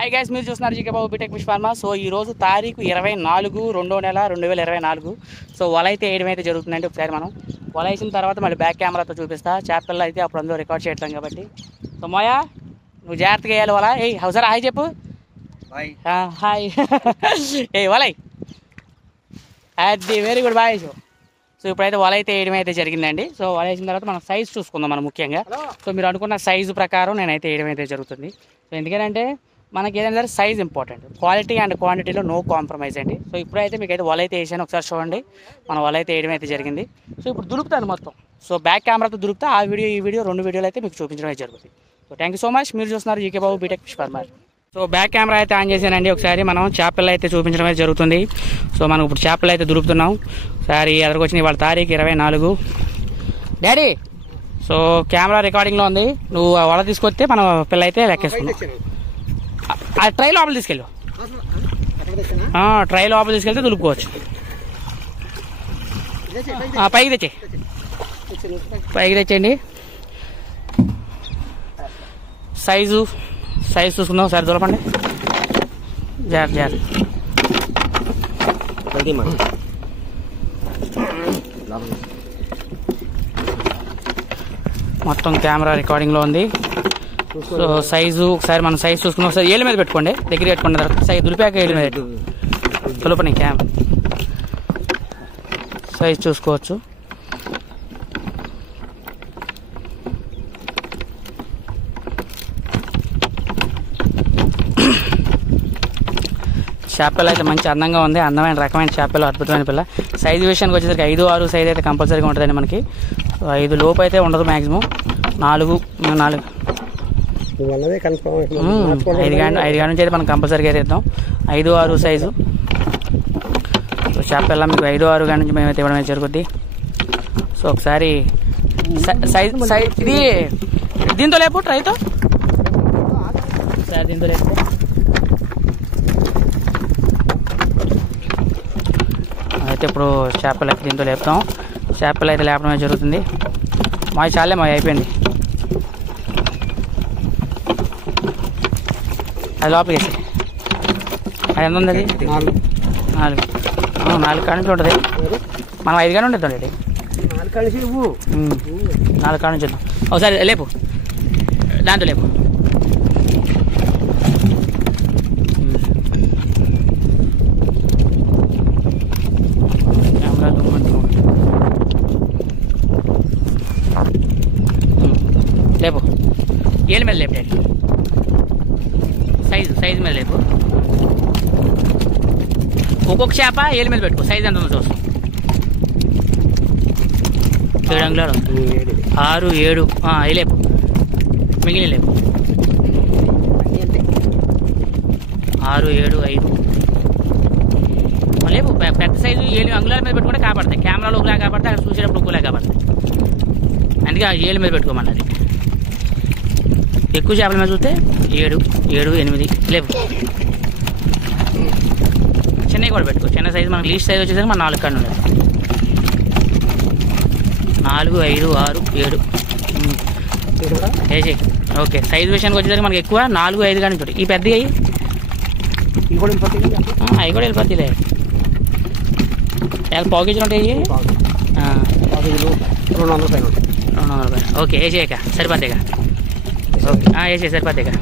Hi guys, మీరు చూస్తున్నారు GK Babu BTech fish pharma. So ఈరోజు తారీఖు 24/2/2025. సో వల అయితే వేయడం అయితే జరుగుతుందండి. ఒకసారి మనం వల వేసిన తర్వాత మళ్ళీ బ్యాక్ కెమెరాతో చూపిస్తా. చేపల్లో అయితే అప్పుడు అందరూ రికార్డ్ చేయట్లేం కాబట్టి. సో మోయా, నువ్వు జాగ్రత్తగా వేయాలి వల. ఏ హౌసరా హాయ్ చెప్పు. హాయ్ ఏ వలై అది వెరీ గుడ్ బాయ్. సో ఇప్పుడైతే వల అయితే వేయడం అయితే జరిగిందండి. సో వల వేసిన తర్వాత మనం సైజు చూసుకుందాం మనం ముఖ్యంగా. సో మీరు అనుకున్న సైజు ప్రకారం నేనైతే వేయడం అయితే జరుగుతుంది. సో ఎందుకంటే మనకి ఏదైనా సరే సైజ్ ఇంపార్టెంట్, క్వాలిటీ అండ్ క్వాంటిటీలో నో కాంప్రమైజ్ అండి. సో ఇప్పుడైతే మీకు అయితే వల అయితే వేసాను, ఒకసారి చూడండి. మనం వల అయితే వేయడం అయితే జరిగింది. సో ఇప్పుడు దులుపుతాను మొత్తం. సో బ్యాక్ కెమెరాతో దులుపుతా. ఆ వీడియో ఈ వీడియో రెండు వీడియోలు అయితే మీకు చూపించడం అయితే జరుగుతుంది. So thank you so much. మీరు చూస్తున్నారు GK Babu BTech fish farmer. So back camera అయితే ఆన్ చేశానండి. ఒకసారి మనం చేపలు అయితే చూపించడం అయితే జరుగుతుంది. సో మనం ఇప్పుడు చేపలు అయితే దులుపుతున్నాం. ఒకసారి ఎదురుకొచ్చింది వాళ్ళ తారీఖు 24 డాడీ. సో కెమెరా రికార్డింగ్లో ఉంది. నువ్వు వల తీసుకొస్తే మనం పిల్ల అయితే లెక్కేసుకున్నాం. ఆ ట్రై లోపల తీసుకెళ్ళు, ట్రై లోపల తీసుకెళ్తే దులుపుకోవచ్చు. పైకి తెచ్చేయండి. సైజు చూసుకుందాం ఒకసారి. దులపండి జాగ్రత్త. మొత్తం కెమెరా రికార్డింగ్లో ఉంది. సో సైజు ఒకసారి మనం సైజు చూసుకున్నాం. ఒకసారి ఏళ్ళ మీద పెట్టుకోండి, దగ్గర పెట్టుకోండి. తర్వాత సైజు దులిపాక ఏళ్ళ మీద తులపని కెమెరా సైజు చూసుకోవచ్చు. చేపలు అయితే మంచి అందంగా ఉంది. అందమైన రకమైన చేపలు, అద్భుతమైన పిల్ల. సైజు విషయానికి వచ్చేసరికి 5-6 సైజు అయితే కంపల్సరీగా ఉంటుందండి మనకి. 5 లోపు అయితే ఉండదు మ్యాక్సిమం. 4 5 కాడి నుంచి అయితే మనం కంపల్సరీగా అయితే ఇద్దాం. 5-6 సైజు. సో చేపల మీకు 5-6 కాడి నుంచి మేమైతే ఇవ్వడం జరుగుద్ది. సో ఒకసారి సైజ్ ఇది దీంతో లేపు, ట్రైతో ఒకసారి దీంతో లేపు. అయితే ఇప్పుడు చేపలు అయితే దీంతో లేపుతాం. చేపలు అయితే లేపడం జరుగుతుంది. మావి చాలే, మావి అయిపోయింది. అది లోపలికి వేసి అది ఎంత ఉంది? అది 4 కాడి నుంచి ఉంటుంది. మనం 5 కాడి ఉంటుంది అండి. 4 కాడి నుంచి వద్దాం. ఒకసారి లేపు, దాంతో లేపు. లేపు, ఏళ్ళ మీద లేపు డాడీ. సైజు మీద లేపు. ఒక్కొక్క చేప ఏళ్ళ మీద పెట్టుకో. సైజ్ ఎంత ఉందో చూస్తాం. 7 అంగుళాలు, 6, 7 లేపు. మిగిలిన లేపు. 6, 7, 5 లేపు. పెద్ద సైజు 7 అంగుళాల మీద పెట్టుకుంటే కాపాడతాయి. కెమెరాలో ఒకలా కాపాడతాయి, అక్కడ చూసేటప్పుడు ఒకలా కాపాడతాయి. అందుకే 7 మీద పెట్టుకోమన్నది. ఎక్కువ చేపల మీద చూస్తే 7, 8 లేవు. చిన్నవి కూడా పెట్టుకో. చిన్న సైజు మనకి లీస్ట్ సైజ్ వచ్చేసరికి మన 4 కాడి ఉండదు. 4, 5, 6, 7 వేసి. ఓకే, సైజు విషయానికి వచ్చేసరికి మనకి ఎక్కువ 4, 5 కాడి నుంచి. ఈ పెద్దవి అవి కూడా వెళ్ళిపోతాయిలే. పావు కేజీలు ఉంటాయి. 200 ఓకే వేసేయక సరిపోతాయిగా. ఓకే వేసే సరిపోతాయిగా.